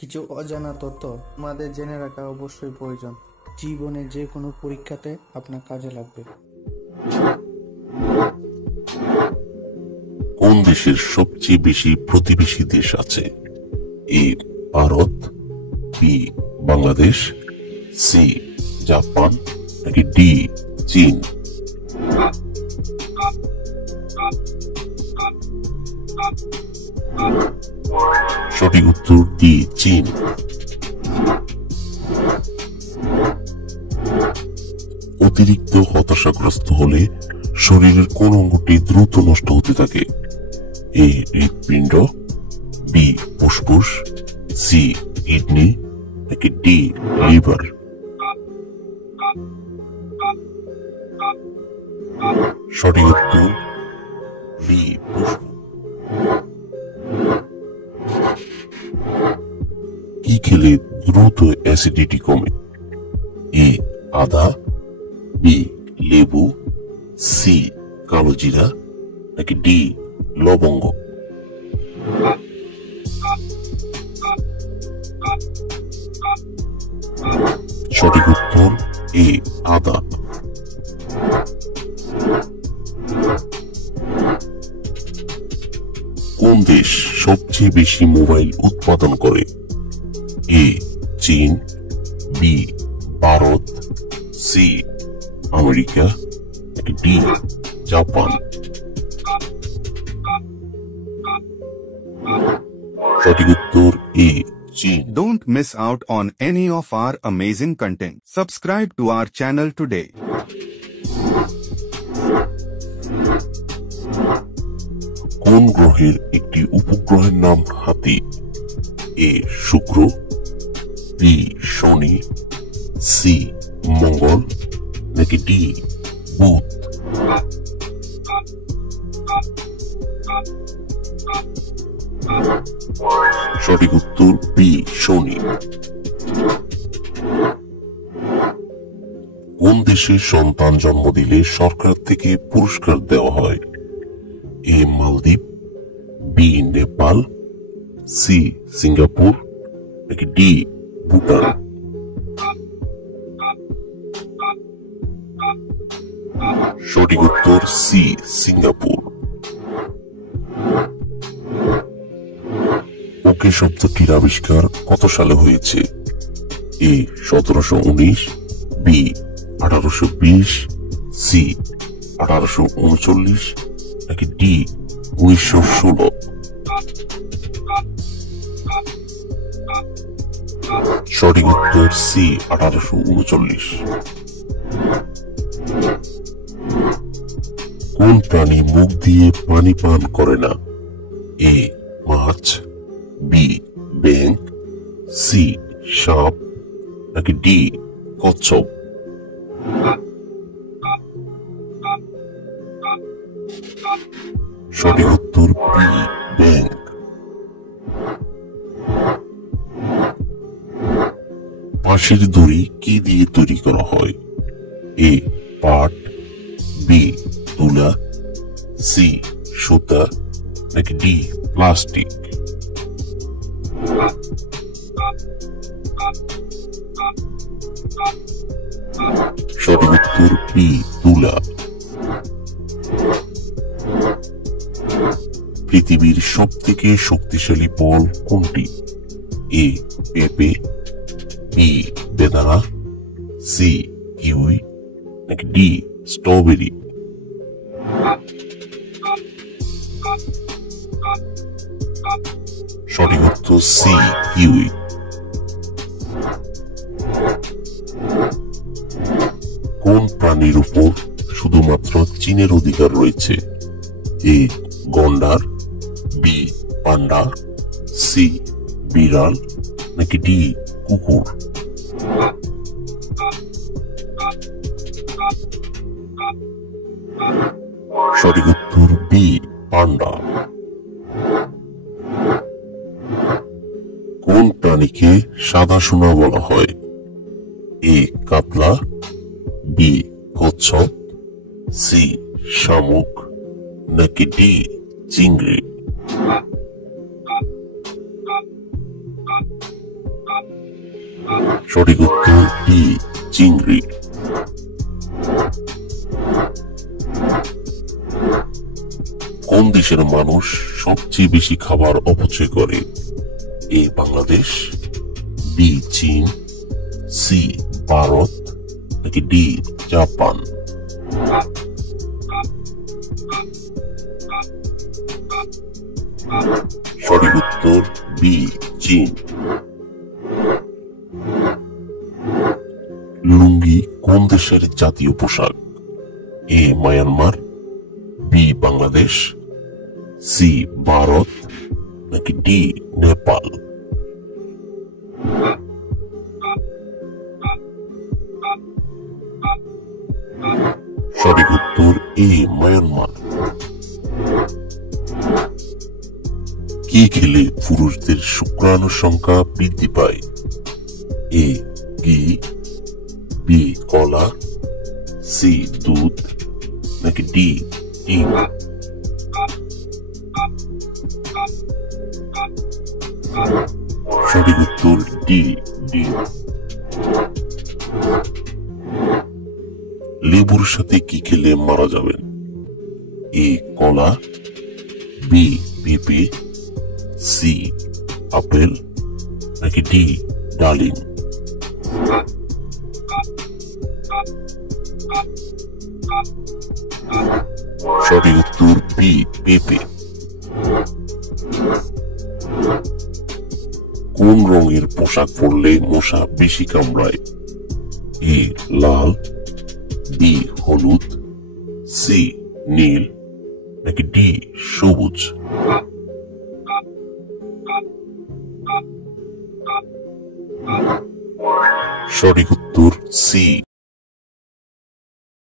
কিছু অজানা তথ্য আমাদের জেনে রাখা অবশ্যই প্রয়োজন। জীবনে যে কোনো পরীক্ষাতে আপনার কাজে লাগবে। কোন দেশের সবচেয়ে বেশি প্রতিবেশী দেশ আছে? A Bharat, B Bangladesh, C Japan, নাকি ডি চীন? সঠিক উত্তর ডি চীন। অতিরিক্ত হতাশাগ্রস্ত হলে শরীরের কোন অঙ্গটি দ্রুত নষ্ট হতে থাকে? এ হৃৎপিণ্ড, বি ফুসফুস, সি কিডনি, নাকি ডি লিভার? সঠিক উত্তর বি ফুসফুস। কি খেলে দ্রুত অ্যাসিডিটি কমে? এ আদা, বি লেবু, সি কালোজিরা, নাকি ডি লবঙ্গ? সঠিক উত্তর এ আদা। কোন দেশ সবচেয়ে বেশি মোবাইল উৎপাদন করে? এ চীন, বি ভারত, সি আমেরিকা, নাকি ডি জাপান? সঠিক উত্তর এ চীন। Don't miss out on any of our amazing content. Subscribe to our channel today. কোন গ্রহের একটি উপগ্রহের নাম হাতি? এ শুক্র, বি শনি, সি মঙ্গল, নাকি ডি বুধ? সঠিক উত্তর বি শনি। কোন দেশে সন্তান জন্ম দিলে সরকার থেকে পুরস্কার দেওয়া হয়? এ মালদ্বীপ, বি নেপাল, সি সিঙ্গাপুর, নাকি ডি ভুটান? সঠিক উত্তর সি সিঙ্গাপুর। ওকে শব্দটির আবিষ্কার কত সালে হয়েছে? এ 1719, বি 1820, সি 1839, নাকি ডি 1916? সঠিক উত্তর সি 1839। কোন প্রাণী মুখ দিয়ে পানি পান করে না? এ মাছ, বি ব্যাঙ, সি সাপ, নাকি ডি কচ্ছপ? সঠিক উত্তর বি ব্যাঙ। ফাঁসির দড়ি কি দিয়ে তৈরি করা হয়? এ পাট, বি তুলা, সি সুতা, নাকি ডি প্লাস্টিক? সঠিক উত্তর বি তুলা। পৃথিবীর সব থেকে শক্তিশালী ফল কোনটি? এ পেঁপে, বি বেদানা, সি কিউই, নাকি ডি স্ট্রবেরি? সঠিক উত্তর সি কিউই। কোন প্রাণীর উপর শুধুমাত্র চীনের অধিকার রয়েছে? এ গন্ডার, বি পান্ডা, সি বিড়াল, নাকি ডি কুকুর? সঠিক উত্তর বি পান্ডা। কোন প্রাণীকে সাদা সোনা বলা হয়? এ কাতলা, বি কচ্ছপ, সি শামুক, নাকি ডি চিংড়ি? সঠিক উত্তর ডি চিংড়ি। কোন দেশের মানুষ সবচেয়ে বেশি খাবার অপচয় করে? এ বাংলাদেশ, বি চীন, সি ভারত, নাকি ডি জাপান? সঠিক উত্তর বি চীন। লুঙ্গি কোন দেশের জাতীয় পোশাক? A Myanmar, B Bangladesh, C Bharat, নাকি ডি নেপাল? সঠিক উত্তর এ মায়ানমার। কি খেলে পুরুষদের শুক্রাণুর সংখ্যা বৃদ্ধি পায়? এ ঘি, বি কলা, সি দুধ, নাকি ডি ডিম? সঠিক উত্তর ডি ডিম। লেবুর সাথে কি খেলে মারা যাবেন? এ কলা, বি পেঁপে, সি আপেল, নাকি ডি ডালিম? সঠিক উত্তর বি পেঁপে। কোন রঙের পোশাক পরলে মশা বেশি কামড়ায়? এ লাল, বি হলুদ, সি নীল, নাকি ডি সবুজ? সঠিক উত্তর সি